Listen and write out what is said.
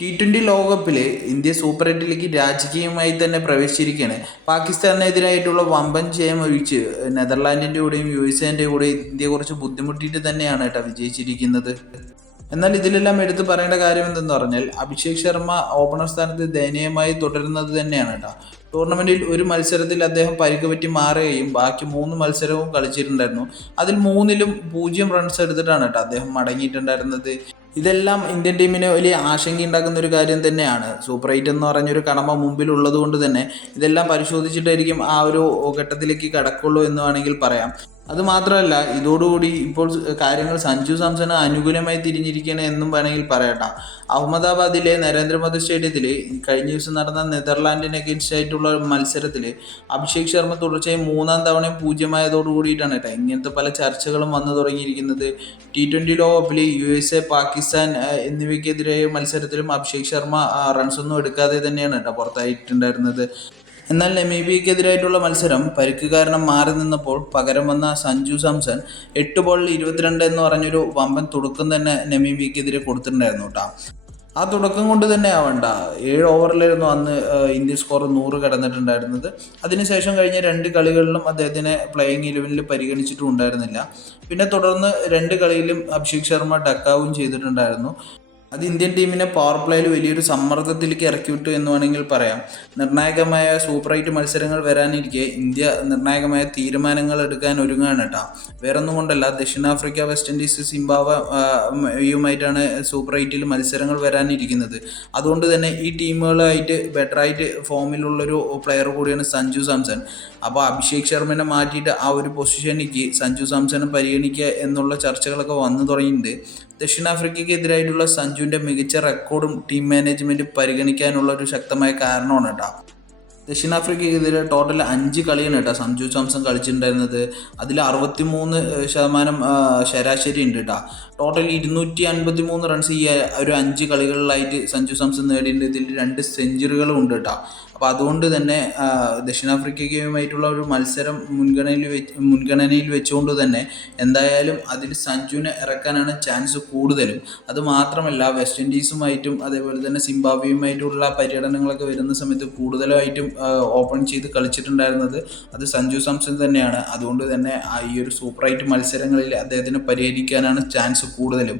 T20 ലോകകപ്പിൽ India super എട്ടിലേക്ക് രാജകീയമായി തന്നെ പ്രവേശിച്ചിരിക്കുകയാണ്. പാകിസ്ഥാനെതിരായിട്ടുള്ള വമ്പൻ ജയം ഒഴിച്ച് നെതർലാൻഡിൻ്റെ കൂടെയും USA കൂടെയും ഇന്ത്യ കുറച്ച് ബുദ്ധിമുട്ടിയിട്ട് തന്നെയാണ് കേട്ടോ വിജയിച്ചിരിക്കുന്നത്. എന്നാൽ ഇതിലെല്ലാം എടുത്തു പറയേണ്ട കാര്യം എന്തെന്ന് പറഞ്ഞാൽ അഭിഷേക് ശർമ്മ ഓപ്പണർ സ്ഥാനത്ത് ദയനീയമായി തുടരുന്നത് തന്നെയാണ് കേട്ടോ. ടൂർണമെൻറ്റിൽ ഒരു മത്സരത്തിൽ അദ്ദേഹം പരിക്ക് പറ്റി മാറുകയും ബാക്കി 3 മത്സരവും കളിച്ചിട്ടുണ്ടായിരുന്നു. അതിൽ 3ലും 0 റൺസ് എടുത്തിട്ടാണ് കേട്ടോ അദ്ദേഹം മടങ്ങിയിട്ടുണ്ടായിരുന്നത്. ഇതെല്ലാം ഇന്ത്യൻ ടീമിന് വലിയ ആശങ്കയുണ്ടാക്കുന്ന ഒരു കാര്യം തന്നെയാണ്. സൂപ്പർ 8 എന്ന് പറഞ്ഞൊരു കടമ മുമ്പിലുള്ളത് കൊണ്ട് തന്നെ ഇതെല്ലാം പരിശോധിച്ചിട്ടായിരിക്കും ആ ഒരു ഘട്ടത്തിലേക്ക് കടക്കുള്ളൂ എന്ന് വേണമെങ്കിൽ പറയാം. അതുമാത്രമല്ല ഇതോടുകൂടി ഇപ്പോൾ കാര്യങ്ങൾ സഞ്ജു സാംസണ് അനുകൂലമായി തിരിഞ്ഞിരിക്കുകയാണ് എന്നും വേണമെങ്കിൽ പറയട്ടാം. അഹമ്മദാബാദിലെ നരേന്ദ്രമോദി സ്റ്റേഡിയത്തിൽ കഴിഞ്ഞ ദിവസം നടന്ന നെതർലാൻഡിന് അഗെയിൻസ്റ്റ് ആയിട്ടുള്ള മത്സരത്തിൽ അഭിഷേക് ശർമ്മ തുടർച്ചയായി 3ാം തവണയും 0 കൂടിയിട്ടാണ് കേട്ടോ ഇങ്ങനത്തെ പല ചർച്ചകളും വന്നു തുടങ്ങിയിരിക്കുന്നത്. T20 ലോകകപ്പിൽ USA, പാകിസ്ഥാൻ എന്നിവയ്ക്കെതിരായ മത്സരത്തിലും അഭിഷേക് ശർമ്മ റൺസൊന്നും എടുക്കാതെ തന്നെയാണ് കേട്ടോ പുറത്തായിട്ടുണ്ടായിരുന്നത്. എന്നാൽ നമീബിയക്കെതിരായിട്ടുള്ള മത്സരം പരിക്ക് കാരണം മാറി നിന്നപ്പോൾ പകരം വന്ന സഞ്ജു സാംസൺ 8 ബോളിൽ 22 എന്ന് പറഞ്ഞൊരു വമ്പൻ തുടക്കം തന്നെ നമീബിയക്കെതിരെ കൊടുത്തിട്ടുണ്ടായിരുന്നു കേട്ടോ. ആ തുടക്കം കൊണ്ട് തന്നെ ആവണ്ട 7 ഓവറിലായിരുന്നു അന്ന് ഇന്ത്യൻ സ്കോർ 100 കടന്നിട്ടുണ്ടായിരുന്നത്. അതിനുശേഷം കഴിഞ്ഞ 2 കളികളിലും അദ്ദേഹത്തിനെ പ്ലേയിങ് 11-ൽ പരിഗണിച്ചിട്ടും ഉണ്ടായിരുന്നില്ല. പിന്നെ തുടർന്ന് 2 കളിയിലും അഭിഷേക് ശർമ്മ ഡക്കാവും ചെയ്തിട്ടുണ്ടായിരുന്നു. അത് ഇന്ത്യൻ ടീമിനെ പവർ പ്ലേയിൽ വലിയൊരു സമ്മർദ്ദത്തിലേക്ക് ഇറക്കി വിട്ടു എന്ന് വേണമെങ്കിൽ പറയാം. നിർണായകമായ സൂപ്പർ 8 മത്സരങ്ങൾ വരാനിരിക്കെ ഇന്ത്യ നിർണായകമായ തീരുമാനങ്ങൾ എടുക്കാൻ ഒരുങ്ങുകയാണ് കേട്ടോ. വേറൊന്നും കൊണ്ടല്ല, ദക്ഷിണാഫ്രിക്ക, വെസ്റ്റ് ഇൻഡീസ്, സിംബാബ്വേയുമായിട്ടാണ് സൂപ്പർ 8-ൽ മത്സരങ്ങൾ വരാനിരിക്കുന്നത്. അതുകൊണ്ട് തന്നെ ഈ ടീമുകളായിട്ട് ബെറ്ററായിട്ട് ഫോമിലുള്ളൊരു പ്ലെയർ കൂടിയാണ് സഞ്ജു സാംസൺ. അപ്പോൾ അഭിഷേക് ശർമ്മനെ മാറ്റിയിട്ട് ആ ഒരു പൊസിഷനിലേക്ക് സഞ്ജു സാംസണെ പരിഗണിക്കുക എന്നുള്ള ചർച്ചകളൊക്കെ വന്നു തുടങ്ങിയിട്ടുണ്ട്. ദക്ഷിണാഫ്രിക്കയ്ക്കെതിരായിട്ടുള്ള സഞ്ജുവിൻ്റെ മികച്ച റെക്കോർഡും ടീം മാനേജ്മെൻറ്റ് പരിഗണിക്കാനുള്ള ഒരു ശക്തമായ കാരണമാണ് കേട്ടോ. ദക്ഷിണാഫ്രിക്കയ്ക്കെതിരെ ടോട്ടൽ 5 കളിയാണ് കേട്ടോ സഞ്ജു സാംസൺ കളിച്ചിട്ടുണ്ടായിരുന്നത്. അതിൽ 63% ശരാശരി ഉണ്ട് കേട്ടോ. ടോട്ടൽ 253 റൺസ് ഈ ഒരു 5 കളികളിലായിട്ട് സഞ്ജു സാംസൺ നേടിയിട്ടുണ്ട്. ഇതിൽ 2 സെഞ്ചുറികളും ഉണ്ട് കേട്ടോ. അപ്പോൾ അതുകൊണ്ട് തന്നെ ദക്ഷിണാഫ്രിക്കയുമായിട്ടുള്ള ഒരു മത്സരം മുൻഗണനയിൽ വെച്ചുകൊണ്ട് തന്നെ എന്തായാലും അതിൽ സഞ്ജുവിനെ ഇറക്കാനാണ് ചാൻസ് കൂടുതലും. അതുമാത്രമല്ല വെസ്റ്റ് ഇൻഡീസുമായിട്ടും അതേപോലെ തന്നെ സിംബാബ്വേയുമായിട്ടുള്ള പര്യടനങ്ങളൊക്കെ വരുന്ന സമയത്ത് കൂടുതലായിട്ടും ഓപ്പൺ ചെയ്ത് കളിച്ചിട്ടുണ്ടായിരുന്നത് അത് സഞ്ജു സാംസൺ തന്നെയാണ്. അതുകൊണ്ട് തന്നെ ഈ ഒരു സൂപ്പർ 8 മത്സരങ്ങളിൽ അദ്ദേഹത്തിന് പരിഹരിക്കാനാണ് ചാൻസ് കൂടുതലും.